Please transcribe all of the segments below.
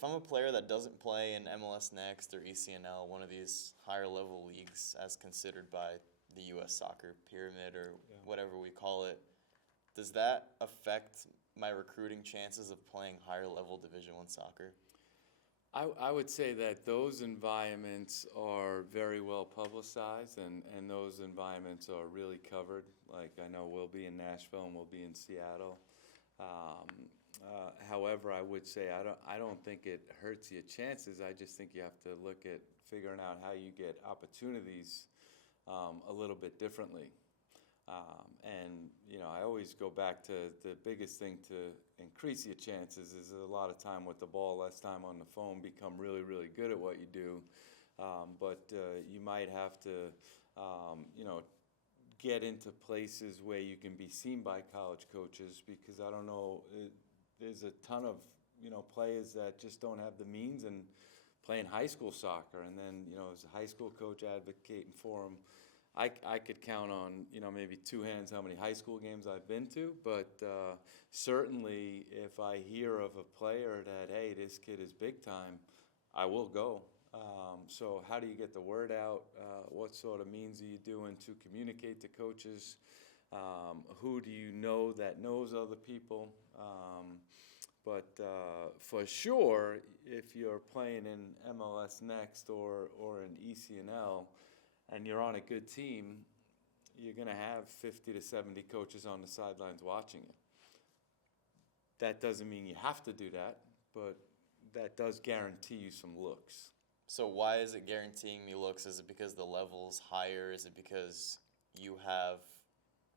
if I'm a player that doesn't play in MLS Next or ECNL, one of these higher level leagues as considered by the U.S. soccer pyramid or whatever we call it, does that affect my recruiting chances of playing higher level Division One soccer? I would say that those environments are very well publicized, and those environments are really covered. Like I know we'll be in Nashville and we'll be in Seattle. However, I would say I don't think it hurts your chances. I just think you have to look at figuring out how you get opportunities a little bit differently. And I always go back to the biggest thing to increase your chances is a lot of time with the ball, less time on the phone, become really, really good at what you do. But you might have to, get into places where you can be seen by college coaches because I don't know, there's a ton of, players that just don't have the means and playing high school soccer. And then, as a high school coach advocating for them, I could count on, maybe two hands how many high school games I've been to, but certainly if I hear of a player that, hey, this kid is big time, I will go. So how do you get the word out? What sort of means are you doing to communicate to coaches? Who do you know that knows other people? But for sure, if you're playing in MLS Next or in ECNL, and you're on a good team, you're going to have 50 to 70 coaches on the sidelines watching you. That doesn't mean you have to do that, but that does guarantee you some looks. So why is it guaranteeing me looks? Is it because the level's higher? Is it because you have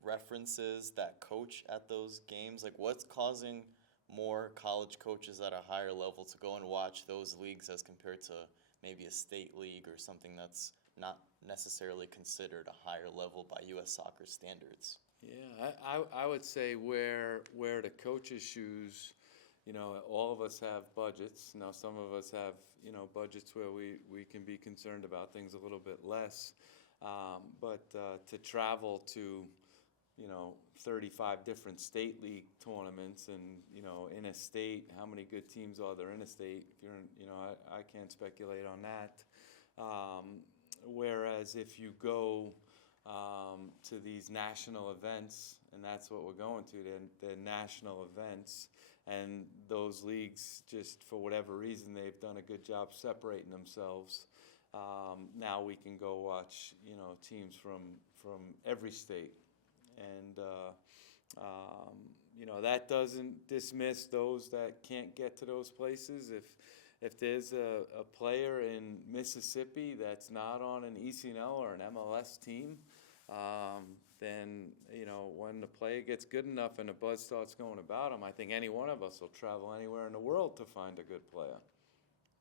references that coach at those games? Like what's causing more college coaches at a higher level to go and watch those leagues as compared to maybe a state league or something that's not necessarily considered a higher level by U.S. soccer standards? Yeah, I would say where the coach's shoes, all of us have budgets. Now some of us have, budgets where we can be concerned about things a little bit less. But to travel to, 35 different state league tournaments and, in a state, how many good teams are there in a state? If you're in, I can't speculate on that. Whereas if you go to these national events, and that's what we're going to, the national events, and those leagues, just for whatever reason, they've done a good job separating themselves. Now we can go watch, teams from every state. And, that doesn't dismiss those that can't get to those places. If there's a player in Mississippi that's not on an ECNL or an MLS team, then, when the player gets good enough and the buzz starts going about him, I think any one of us will travel anywhere in the world to find a good player.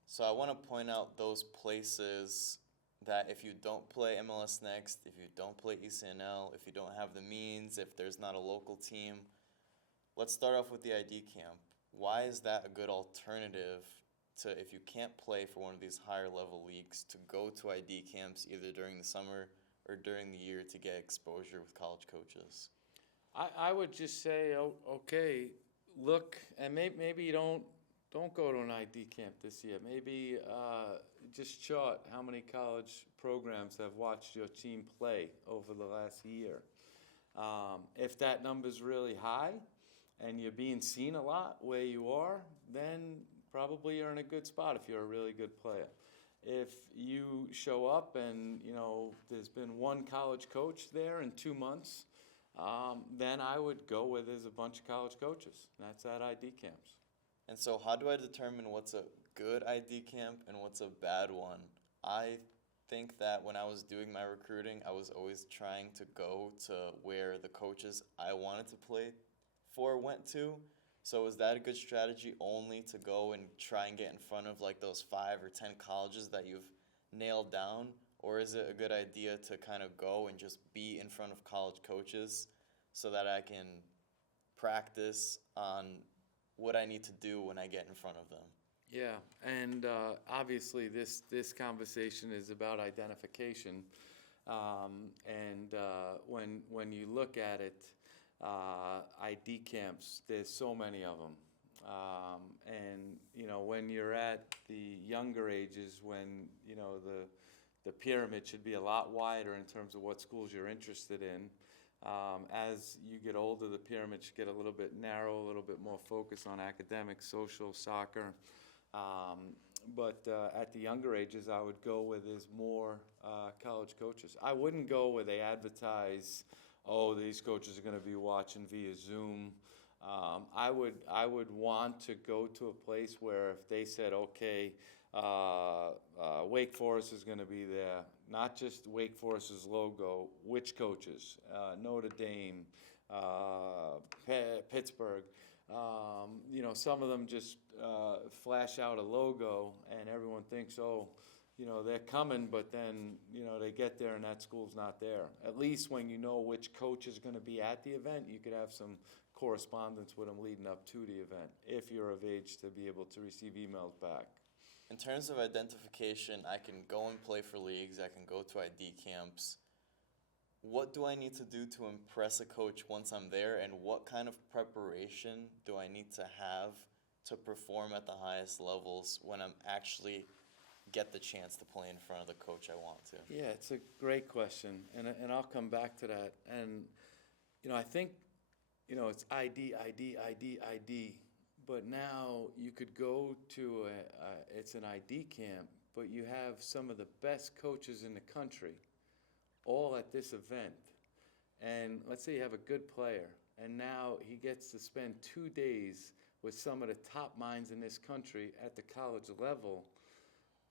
So I want to point out those places that if you don't play MLS Next, if you don't play ECNL, if you don't have the means, if there's not a local team, let's start off with the ID camp. Why is that a good alternative to, if you can't play for one of these higher level leagues, to go to ID camps either during the summer or during the year to get exposure with college coaches? I would just say, okay, look, and maybe you don't go to an ID camp this year. Maybe just chart how many college programs have watched your team play over the last year. If that number's really high and you're being seen a lot where you are, then probably you're in a good spot if you're a really good player. If you show up and, there's been one college coach there in 2 months, then I would go where there's a bunch of college coaches. And that's at ID camps. And so how do I determine what's a good ID camp and what's a bad one? I think that when I was doing my recruiting, I was always trying to go to where the coaches I wanted to play for went to. So is that a good strategy only to go and try and get in front of like those 5 or 10 colleges that you've nailed down? Or is it a good idea to kind of go and just be in front of college coaches so that I can practice on what I need to do when I get in front of them? Yeah, and obviously this conversation is about identification, and when you look at it, ID camps, there's so many of them. And, when you're at the younger ages, when, the pyramid should be a lot wider in terms of what schools you're interested in. As you get older, the pyramid should get a little bit narrow, a little bit more focused on academics, social, soccer. But at the younger ages, I would go where there's more college coaches. I wouldn't go where they advertise, oh, these coaches are going to be watching via Zoom. I would want to go to a place where if they said, okay, Wake Forest is going to be there, not just Wake Forest's logo, which coaches, Notre Dame, Pittsburgh, some of them just flash out a logo and everyone thinks, oh, they're coming, but then, they get there and that school's not there. At least when you know which coach is going to be at the event, you could have some correspondence with them leading up to the event, if you're of age to be able to receive emails back. In terms of identification, I can go and play for leagues, I can go to ID camps. What do I need to do to impress a coach once I'm there, and what kind of preparation do I need to have to perform at the highest levels when I'm actually get the chance to play in front of the coach I want to? Yeah, it's a great question, and I'll come back to that. And, I think, it's ID, but now you could go to it's an ID camp, but you have some of the best coaches in the country all at this event. And let's say you have a good player, and now he gets to spend 2 days with some of the top minds in this country at the college level.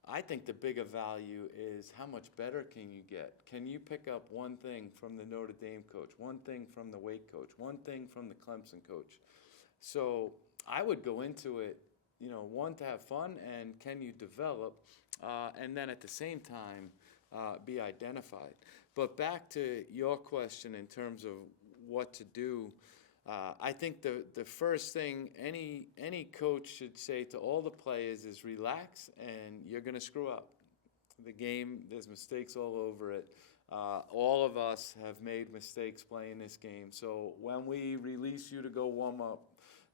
I think the bigger value is how much better can you get? Can you pick up one thing from the Notre Dame coach, one thing from the Wake coach, one thing from the Clemson coach? So I would go into it, one, to have fun, and can you develop, and then at the same time be identified. But back to your question in terms of what to do, I think the first thing any coach should say to all the players is relax, and you're going to screw up. The game, there's mistakes all over it. All of us have made mistakes playing this game. So when we release you to go warm up,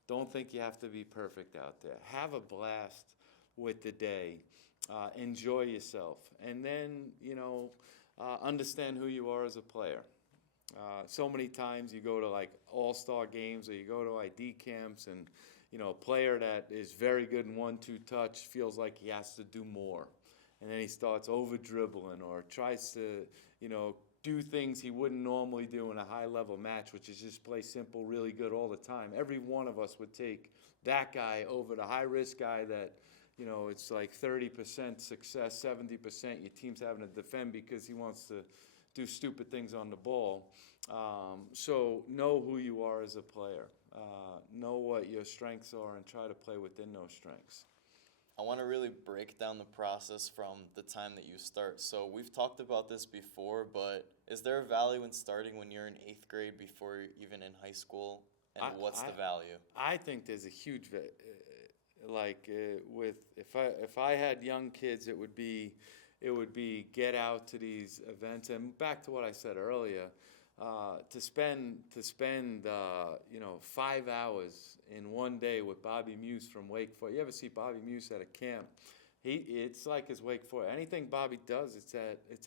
don't think you have to be perfect out there. Have a blast with the day. Enjoy yourself. And then, understand who you are as a player. So many times you go to like all-star games or you go to ID camps and, a player that is very good in 1-2 touch feels like he has to do more. And then he starts over-dribbling or tries to, do things he wouldn't normally do in a high-level match, which is just play simple, really good all the time. Every one of us would take that guy over the high-risk guy that, it's like 30% success, 70% your team's having to defend because he wants to do stupid things on the ball. So know who you are as a player. Know what your strengths are and try to play within those strengths. I want to really break down the process from the time that you start. So we've talked about this before, but is there a value in starting when you're in 8th grade before you're even in high school? And what's the value? I think there's a huge if I had young kids, it would be get out to these events. And back to what I said earlier, to spend 5 hours in one day with Bobby Muse from Wake Forest. You ever see Bobby Muse at a camp? It's like his Wake Forest. Anything Bobby does, it's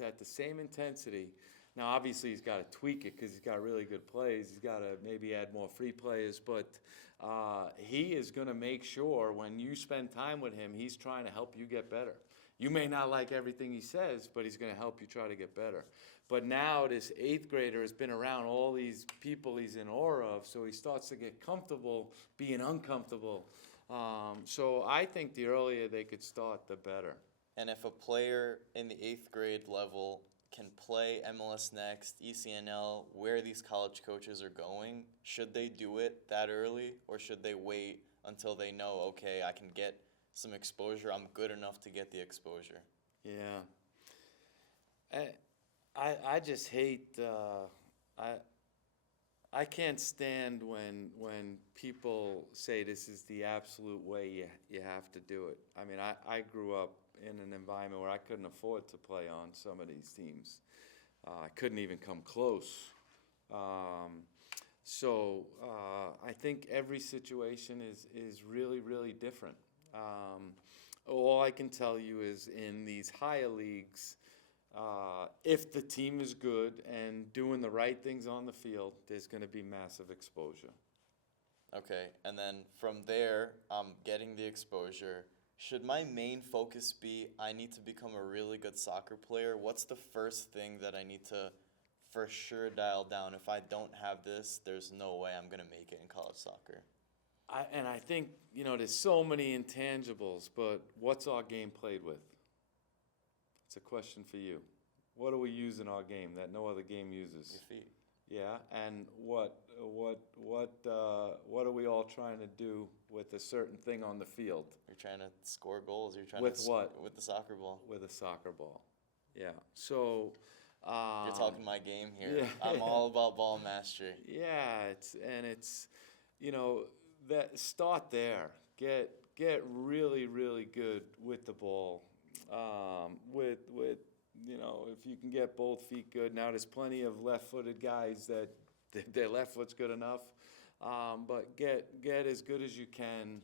at the same intensity. Now, obviously, he's got to tweak it because he's got really good plays. He's got to maybe add more free players, but he is going to make sure when you spend time with him, he's trying to help you get better. You may not like everything he says, but he's going to help you try to get better. But now this 8th grader has been around all these people he's in awe of, so he starts to get comfortable being uncomfortable. So I think the earlier they could start, the better. And if a player in the 8th grade level can play MLS Next, ECNL, where these college coaches are going, should they do it that early, or should they wait until they know, okay, I can get some exposure, I'm good enough to get the exposure? Yeah. I just hate, I can't stand when people say this is the absolute way you have to do it. I mean, I grew up in an environment where I couldn't afford to play on some of these teams. I couldn't even come close. So I think every situation is really, really different. All I can tell you is in these higher leagues, if the team is good and doing the right things on the field, there's going to be massive exposure. Okay, and then from there, I'm getting the exposure. Should my main focus be I need to become a really good soccer player? What's the first thing that I need to for sure dial down? If I don't have this, there's no way I'm gonna make it in college soccer. I think, there's so many intangibles, but what's our game played with? It's a question for you. What do we use in our game that no other game uses? Your feet. Yeah, and what are we all trying to do with a certain thing on the field? You're trying to score goals. You're trying With to what? With the soccer ball. With a soccer ball. Yeah. So. You're talking my game here. Yeah. I'm all about ball mastery. Yeah, it's that start there. Get really, really good with the ball. With if you can get both feet good. Now there's plenty of left-footed guys that their left foot's good enough. But get as good as you can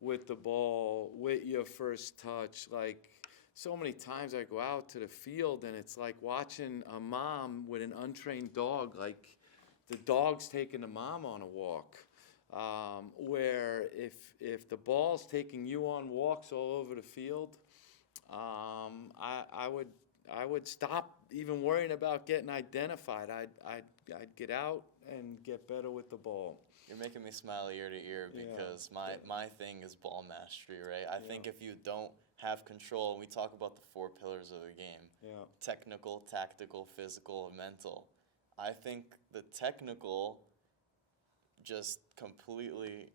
with the ball, with your first touch. Like so many times I go out to the field and it's like watching a mom with an untrained dog, like the dog's taking the mom on a walk. Where if the ball's taking you on walks all over the field, I would stop even worrying about getting identified. I'd get out and get better with the ball. You're making me smile ear to ear because my thing is ball mastery, right? I think if you don't have control, we talk about the four pillars of the game. Yeah. Technical, tactical, physical, and mental. I think the technical just completely,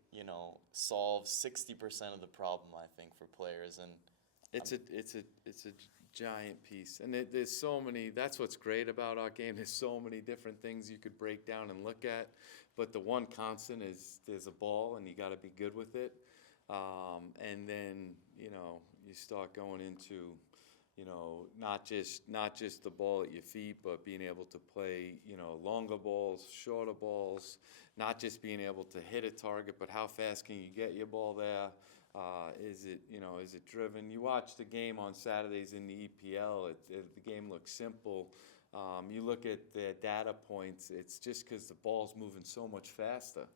solves 60% of the problem, I think, for players. And it's a giant piece, and there's so many. That's what's great about our game. There's so many different things you could break down and look at, but the one constant is there's a ball, and you got to be good with it. And then you start going into not just the ball at your feet, but being able to play longer balls, shorter balls, not just being able to hit a target, but how fast can you get your ball there? Is it driven? You watch the game on Saturdays in the EPL. The game looks simple. You look at the data points. It's just because the ball's moving so much faster.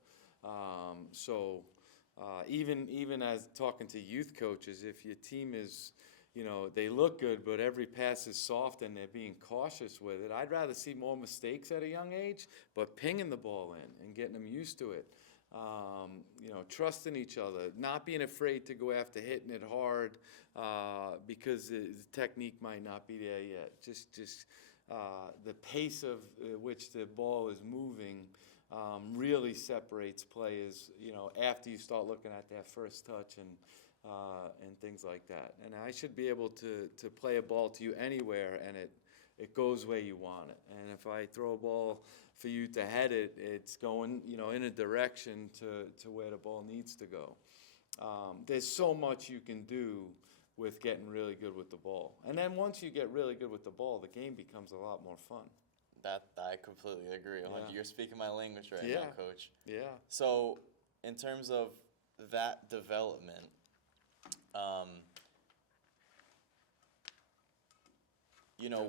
Even as talking to youth coaches, if your team is, they look good, but every pass is soft and they're being cautious with it, I'd rather see more mistakes at a young age, but pinging the ball in and getting them used to it. Trusting each other, not being afraid to go after hitting it hard because the technique might not be there yet. Just the pace of which the ball is moving really separates players. After you start looking at that first touch and things like that. And I should be able to play a ball to you anywhere, and it goes where you want it. And if I throw a ball for you to head it, it's going, in a direction to where the ball needs to go. There's so much you can do with getting really good with the ball. And then once you get really good with the ball, the game becomes a lot more fun. That I completely agree. Yeah. You're speaking my language right now, Coach. Yeah. So, in terms of that development,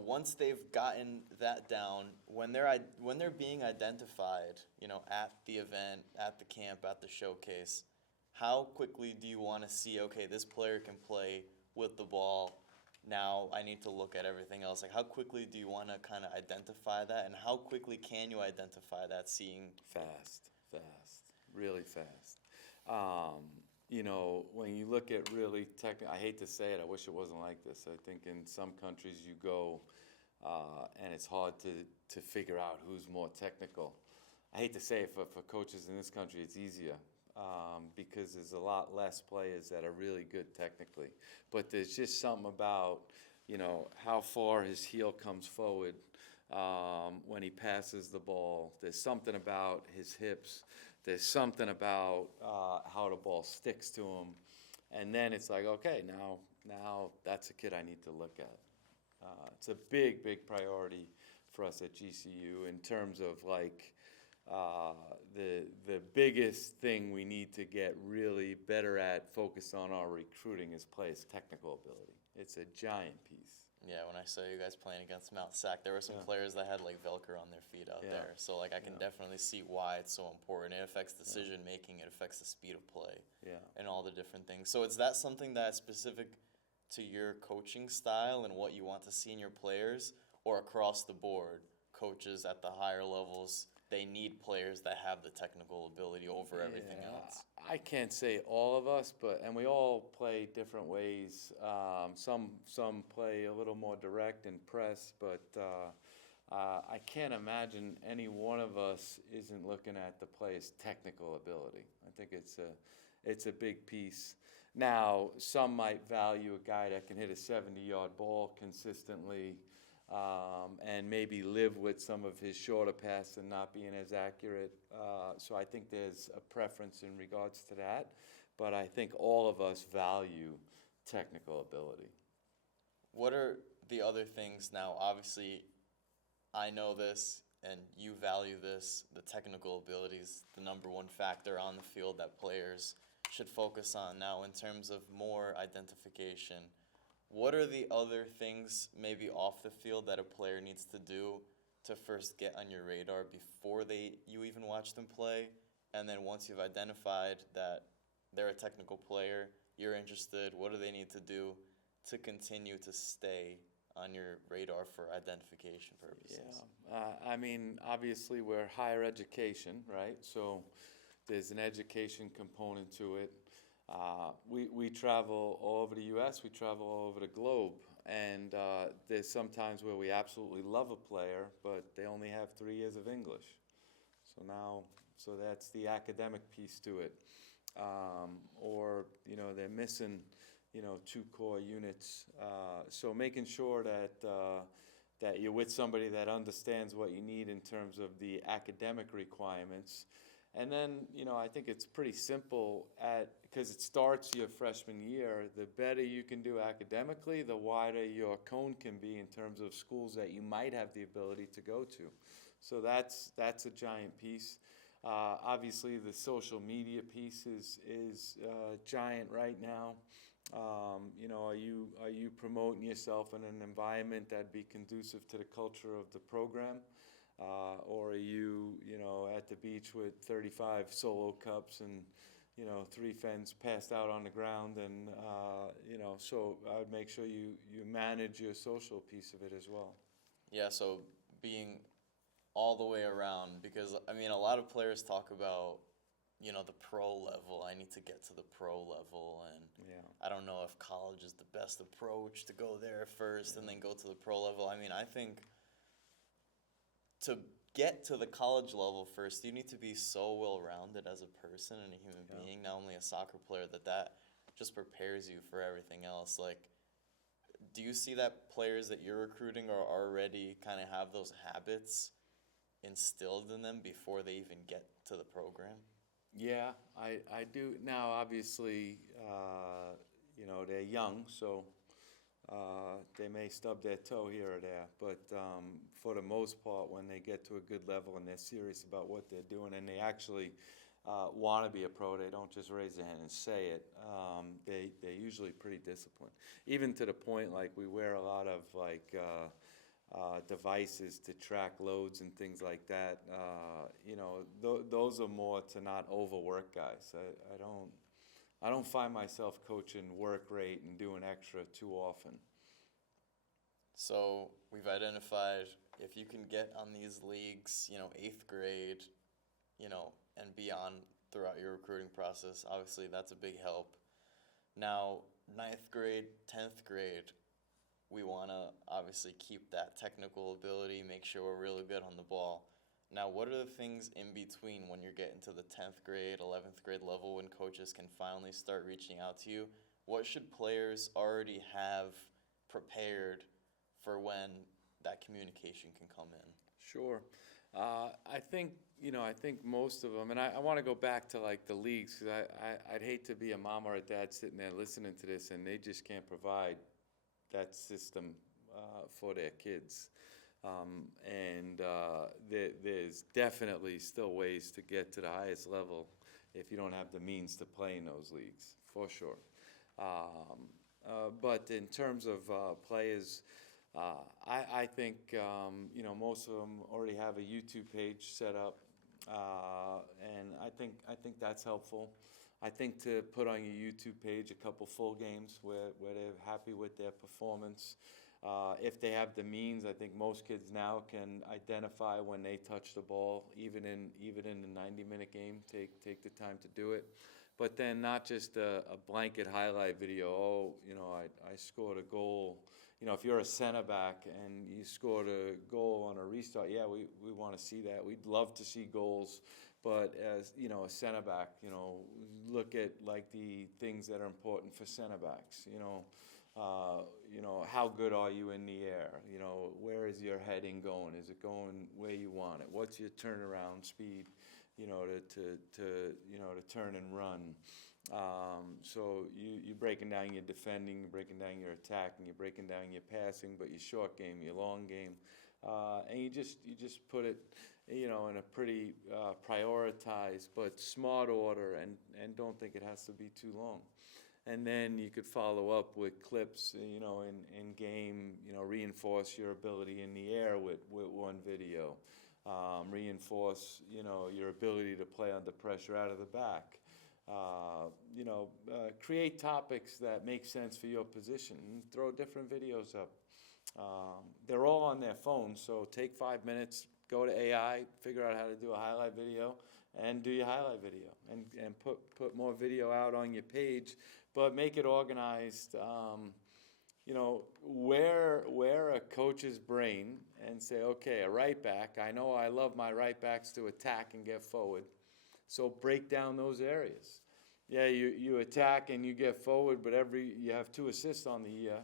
once they've gotten that down, when they're being identified, at the event, at the camp, at the showcase, how quickly do you want to see, okay, this player can play with the ball, now I need to look at everything else? Like, how quickly do you want to kind of identify that, and how quickly can you identify that, seeing? Fast, really fast. When you look at really I hate to say it, I wish it wasn't like this. I think in some countries you go and it's hard to figure out who's more technical. I hate to say it, for coaches in this country, it's easier because there's a lot less players that are really good technically. But there's just something about, how far his heel comes forward when he passes the ball. There's something about his hips. There's something about how the ball sticks to him. And then it's like, okay, now that's a kid I need to look at. It's a big, big priority for us at GCU in terms of uh, the biggest thing we need to get really better at, focus on our recruiting is players' technical ability. It's a giant piece. Yeah, when I saw you guys playing against Mount Sac, there were some Yeah. players that had like Velcro on their feet out Yeah. there. So like I can Yeah. definitely see why it's so important. It affects decision making, it affects the speed of play Yeah. and all the different things. So is that something that's specific to your coaching style and what you want to see in your players, or across the board, coaches at the higher levels, they need players that have the technical ability over everything Yeah, else? I can't say all of us, and we all play different ways. Some play a little more direct and press, but I can't imagine any one of us isn't looking at the player's technical ability. I think it's a big piece. Now, some might value a guy that can hit a 70-yard ball consistently, and maybe live with some of his shorter passes and not being as accurate. So I think there's a preference in regards to that, but I think all of us value technical ability. What are the other things now? Obviously, I know this and you value this. The technical ability is the number one factor on the field that players should focus on. Now, in terms of more identification, what are the other things maybe off the field that a player needs to do to first get on your radar before you even watch them play? And then once you've identified that they're a technical player, you're interested, what do they need to do to continue to stay on your radar for identification purposes? I mean, obviously, we're higher education, right? So there's an education component to it. We travel all over the U.S., we travel all over the globe, and there's some times where we absolutely love a player, but they only have 3 years of English. So that's the academic piece to it. Or, they're missing, 2 core units. So making sure that you're with somebody that understands what you need in terms of the academic requirements. And then, I think it's pretty simple because it starts your freshman year. The better you can do academically, the wider your cone can be in terms of schools that you might have the ability to go to. So that's a giant piece. Obviously, the social media piece is giant right now. Are you promoting yourself in an environment that'd be conducive to the culture of the program? Or are you, at the beach with 35 solo cups and, 3 fens passed out on the ground? And, so I would make sure you manage your social piece of it as well. Yeah, so being all the way around, because I mean, a lot of players talk about, the pro level. I need to get to the pro level, and Yeah. I don't know if college is the best approach to go there first and then go to the pro level. I mean, I think to get to the college level first, you need to be so well-rounded as a person and a human being, not only a soccer player, that just prepares you for everything else. Like, do you see that players that you're recruiting are already kind of have those habits instilled in them before they even get to the program? Yeah, I do. Now, obviously, they're young, so they may stub their toe here or there. But for the most part, when they get to a good level and they're serious about what they're doing and they actually want to be a pro, they don't just raise their hand and say it. They're usually pretty disciplined. Even to the point, like, we wear a lot of, devices to track loads and things like that. Those are more to not overwork guys. I don't find myself coaching work rate and doing extra too often. So we've identified if you can get on these leagues, 8th grade, and beyond throughout your recruiting process, obviously that's a big help. Now, 9th grade, 10th grade, we want to obviously keep that technical ability, make sure we're really good on the ball. Now, what are the things in between when you're getting to the 10th grade, 11th grade level, when coaches can finally start reaching out to you? What should players already have prepared for when that communication can come in? Sure. I think most of them, and I want to go back to like the leagues, because I'd hate to be a mom or a dad sitting there listening to this and they just can't provide that system for their kids. There's definitely still ways to get to the highest level if you don't have the means to play in those leagues, for sure. But in terms of players, I think most of them already have a YouTube page set up, and I think that's helpful. I think to put on your YouTube page a couple full games where they're happy with their performance. If they have the means, I think most kids now can identify when they touch the ball, even in a 90-minute game. Take the time to do it, but then not just a blanket highlight video. Oh, I scored a goal. If you're a center back and you scored a goal on a restart, yeah, we want to see that. We'd love to see goals, but as a center back, look at like the things that are important for center backs. How good are you in the air? Where is your heading going? Is it going where you want it? What's your turnaround speed? To turn and run. So you're breaking down your defending, you're breaking down your attacking, you're breaking down your passing, but your short game, your long game, and you just put it, in a pretty prioritized but smart order, and don't think it has to be too long. And then you could follow up with clips, in game, reinforce your ability in the air with one video. Reinforce, your ability to play under pressure out of the back. Create topics that make sense for your position. And throw different videos up. They're all on their phones, so take 5 minutes, go to AI, figure out how to do a highlight video, and do your highlight video. And put more video out on your page, but make it organized. Wear a coach's brain and say, okay, a right back, I know I love my right backs to attack and get forward, so break down those areas. Yeah, you attack and you get forward, but you have 2 assists on the year.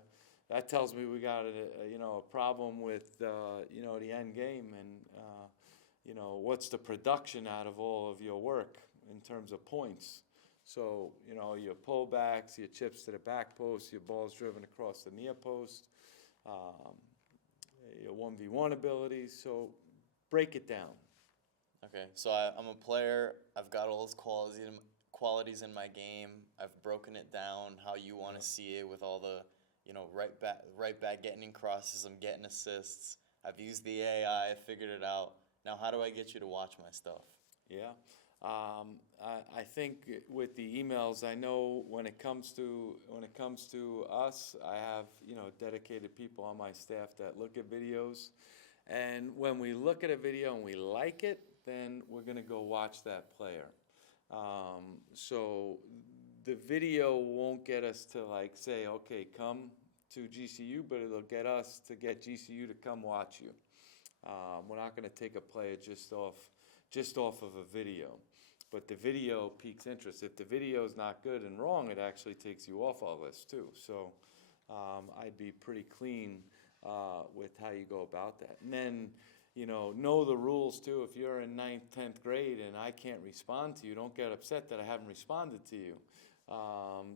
That tells me we got a problem with the end game, and what's the production out of all of your work in terms of points. So, your pullbacks, your chips to the back post, your balls driven across the near post, your 1v1 abilities. So, break it down. Okay, so I'm a player. I've got all those qualities in my game. I've broken it down how you want to see it with all the, right back getting in crosses. I'm getting assists. I've used the AI. I figured it out. Now, how do I get you to watch my stuff? Yeah. I think with the emails, I know when it comes to us, I have dedicated people on my staff that look at videos, and when we look at a video and we like it, then we're gonna go watch that player. So the video won't get us to say, okay, come to GCU, but it'll get us to get GCU to come watch you. We're not gonna take a player just off of a video. But the video piques interest. If the video is not good and wrong, it actually takes you off our list too. So I'd be pretty clean with how you go about that. And then, know the rules too. If you're in 9th, 10th grade and I can't respond to you, don't get upset that I haven't responded to you.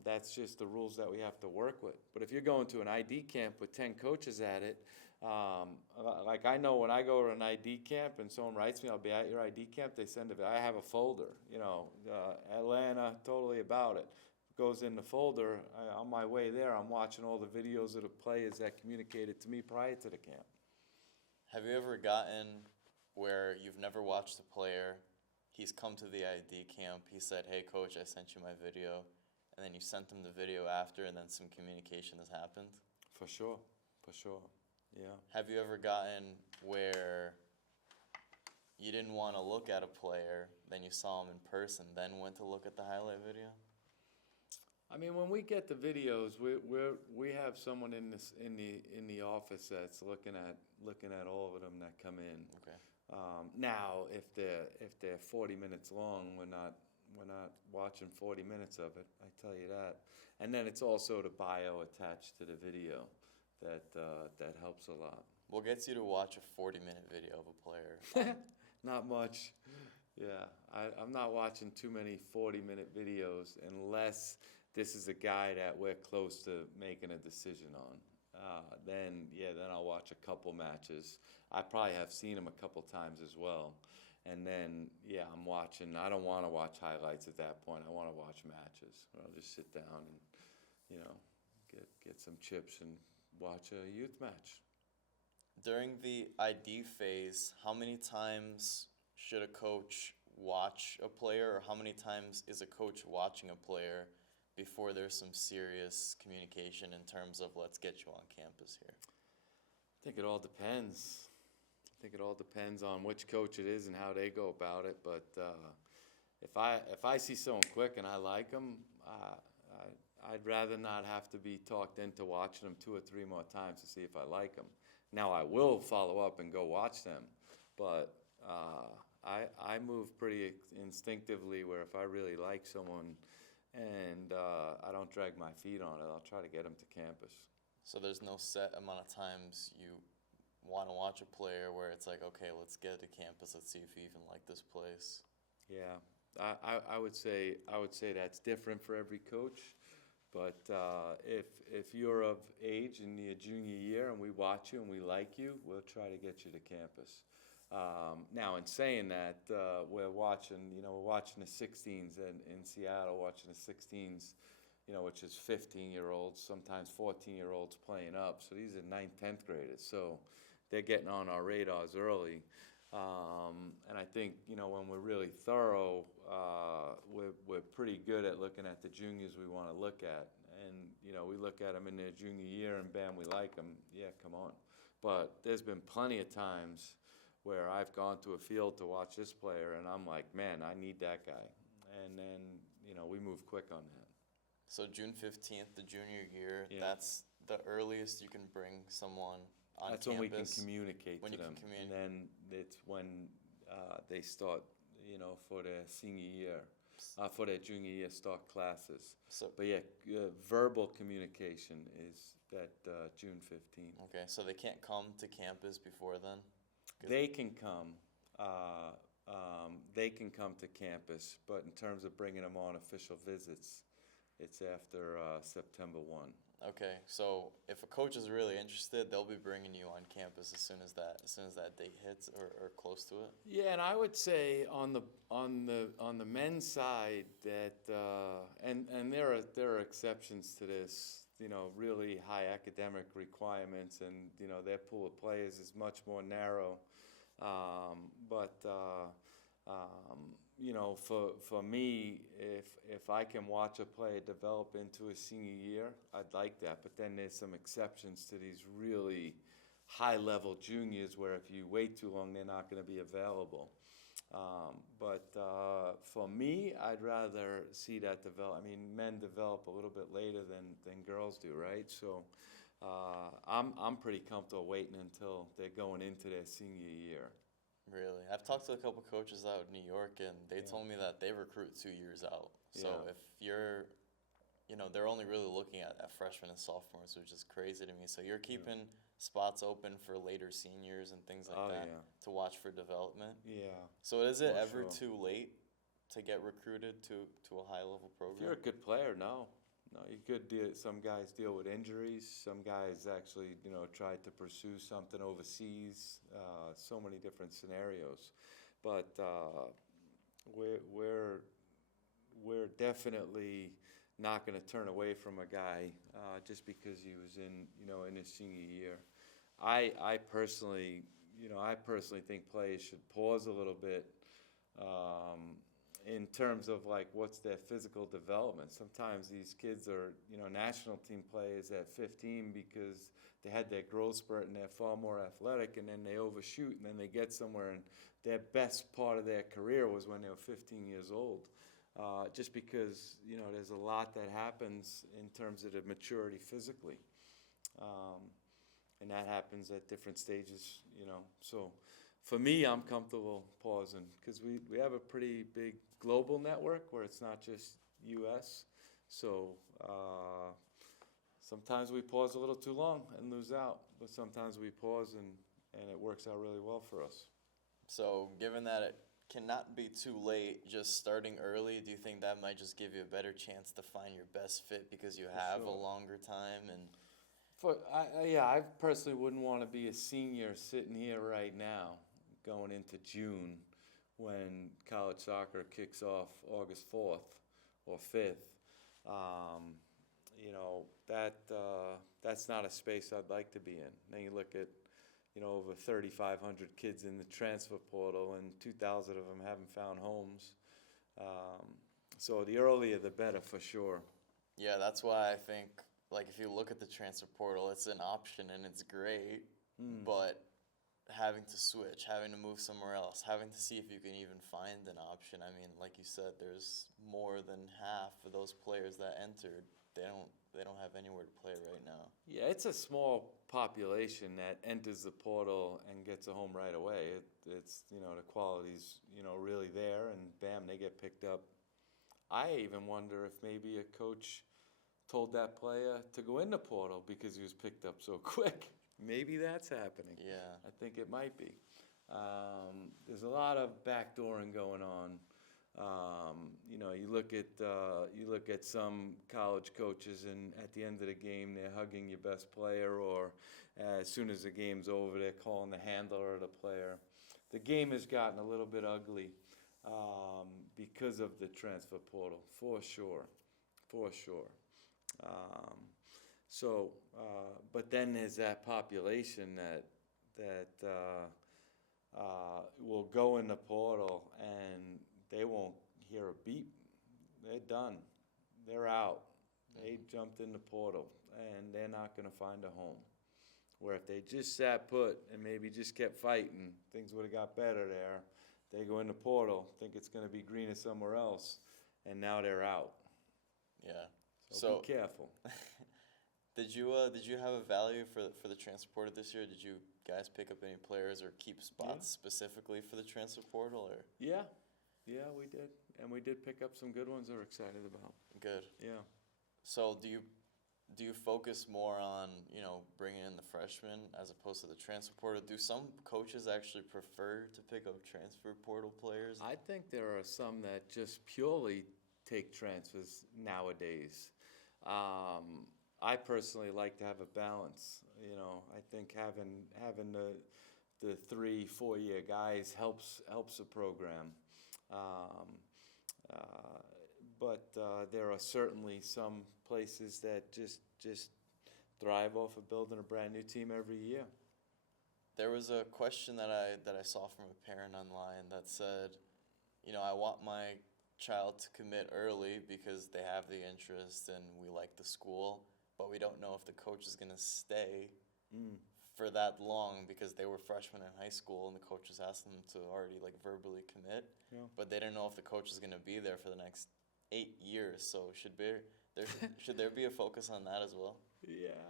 That's just the rules that we have to work with. But if you're going to an ID camp with 10 coaches at it, I know when I go to an ID camp and someone writes me, I'll be at your ID camp, they send it, I have a folder, Atlanta, totally about it. Goes in the folder. On my way there, I'm watching all the videos of the players that communicated to me prior to the camp. Have you ever gotten where you've never watched a player, he's come to the ID camp, he said, hey coach, I sent you my video, and then you sent him the video after, and then some communication has happened? For sure. Yeah. Have you ever gotten where you didn't want to look at a player, then you saw him in person, then went to look at the highlight video? I mean, when we get the videos, we have someone in the office that's looking at all of them that come in. Okay. Now, if they're 40 minutes long, we're not watching 40 minutes of it. I tell you that. And then it's also the bio attached to the video that helps a lot. What gets you to watch a 40-minute video of a player? Not much. Yeah, I'm not watching too many 40-minute videos unless this is a guy that we're close to making a decision on. then I'll watch a couple matches. I probably have seen them a couple times as well. And then, yeah, I'm watching. I don't want to watch highlights at that point. I want to watch matches. I'll just sit down and, get some chips and watch a youth match. During the ID phase, how many times should a coach watch a player, or how many times is a coach watching a player before there's some serious communication in terms of let's get you on campus here? I think it all depends. I think it all depends on which coach it is and how they go about it. But if I see someone quick and I like them, I'd rather not have to be talked into watching them 2 or 3 more times to see if I like them. Now I will follow up and go watch them, but I move pretty instinctively where if I really like someone and I don't drag my feet on it, I'll try to get them to campus. So there's no set amount of times you want to watch a player where it's like, okay, let's get to campus, let's see if you even like this place. Yeah, I would say that's different for every coach. But if you're of age in your junior year and we watch you and we like you, we'll try to get you to campus. Now, in saying that, we're watching the 16s in Seattle, watching the 16s, which is 15-year-olds, sometimes 14-year-olds playing up. So these are 9th, 10th graders. So they're getting on our radars early. And I think, when we're really thorough, we're pretty good at looking at the juniors we want to look at. And, we look at them in their junior year and bam, we like them. Yeah, come on. But there's been plenty of times where I've gone to a field to watch this player and I'm like, man, I need that guy. And then, we move quick on that. So June 15th, the junior year, Yeah. that's the earliest you can bring someone on That's campus. when we can communicate When to you can them. communicate. And then it's when they start, for their senior year, for their junior year, start classes. So, But yeah, verbal communication is that June 15th. okay, so they can't come to campus before then? 'Cause- They can come. They can come to campus, but in terms of bringing them on official visits, it's after September 1. Okay, so if a coach is really interested, they'll be bringing you on campus as soon as that date hits or close to it. Yeah, and I would say on the men's side that and there are exceptions to this. Really high academic requirements, and their pool of players is much more narrow. For me, if I can watch a player develop into a senior year, I'd like that. But then there's some exceptions to these really high-level juniors where if you wait too long, they're not going to be available. For me, I'd rather see that develop. I mean, men develop a little bit later than girls do, right? So I'm pretty comfortable waiting until they're going into their senior year. Really, I've talked to a couple coaches out in New York, and they Yeah. told me that they recruit 2 years out. So Yeah. if you're, they're only really looking at freshmen and sophomores, which is crazy to me. So you're keeping spots open for later seniors and things like Oh, that yeah. to watch for development. Yeah. So is it For ever sure. too late to get recruited to a high level If you're a program? good player, no. No, you could deal, some guys deal with injuries. Some guys actually, try to pursue something overseas. So many different scenarios. But we're definitely not going to turn away from a guy just because he was in his senior year. I personally think players should pause a little bit. In terms of like what's their physical development. Sometimes these kids are, national team players at 15 because they had their growth spurt and they're far more athletic, and then they overshoot and then they get somewhere, and their best part of their career was when they were 15 years old. Just because, there's a lot that happens in terms of the maturity physically. And that happens at different stages, So for me, I'm comfortable pausing because we have a pretty big global network where it's not just U.S. So sometimes we pause a little too long and lose out, but sometimes we pause and it works out really well for us. So given that it cannot be too late, just starting early, do you think that might just give you a better chance to find your best fit because you have a sure. longer time? And Yeah, I personally wouldn't want to be a senior sitting here right now, going into June, when college soccer kicks off August 4th or 5th. Um, you know, that's not a space I'd like to be in. Then you look at, you know, over 3,500 kids in the transfer portal, and 2,000 of them haven't found homes. Um, so the earlier the better for sure. Yeah, that's why I think, like, if you look at the transfer portal, it's an option and it's great, Mm. but having to switch, having to move somewhere else, having to see if you can even find an option. I mean, like you said, there's more than half of those players that entered. They don't have anywhere to play right now. Yeah, it's a small population that enters the portal and gets a home right away. It's, you know, the quality's, you know, really there, and bam, they get picked up. I even wonder if maybe a coach told that player to go in the portal because he was picked up so quick. Maybe that's happening. Yeah. I think it might be. There's a lot of backdooring going on. You know, you look at some college coaches, and at the end of the game, they're hugging your best player, or as soon as the game's over, they're calling the handler of the player. The game has gotten a little bit ugly because of the transfer portal, for sure, for sure. Um, but then there's that population that will go in the portal and they won't hear a beep. They're done. They're out. They jumped in the portal and they're not going to find a home. Where if they just sat put and maybe just kept fighting, things would have got better there. They go in the portal, think it's going to be greener somewhere else, and now they're out. Yeah. So be careful. Did you have a value for the transfer portal this year? Did you guys pick up any players or keep spots specifically for the transfer portal, or? Yeah, we did, and we did pick up some good ones we're excited about. Good. Yeah. So do you focus more on, you know, bringing in the freshmen as opposed to the transfer portal? Do some coaches actually prefer to pick up transfer portal players? I think there are some that just purely take transfers nowadays. I personally like to have a balance. You know, I think having the 3-4 year guys helps a program. But there are certainly some places that just thrive off of building a brand new team every year. There was a question that I saw from a parent online that said, you know, I want my child to commit early because they have the interest and we like the school, but we don't know if the coach is going to stay for that long because they were freshmen in high school and the coaches asked them to already like verbally commit, but they didn't know if the coach is going to be there for the next 8 years. So should there be a focus on that as well? Yeah,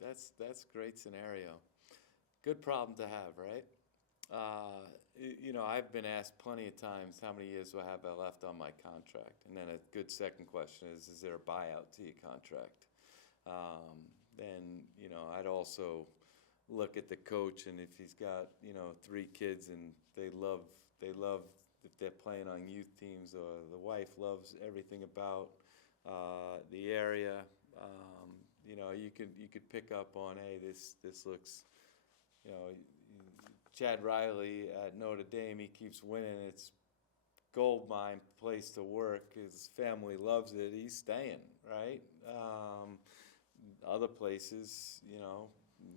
that's a great scenario. Good problem to have, right? You know, I've been asked plenty of times how many years do I have left on my contract, and then a good second question is there a buyout to your contract? Then, you know, I'd also look at the coach, and if he's got, you know, 3 kids and they love if they're playing on youth teams, or the wife loves everything about the area. You know, you could pick up on, hey, this looks, you know, Chad Riley at Notre Dame, he keeps winning. It's gold mine place to work. His family loves it. He's staying, right? Other places, you know,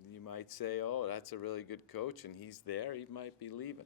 you might say, oh, that's a really good coach, and he's there. He might be leaving.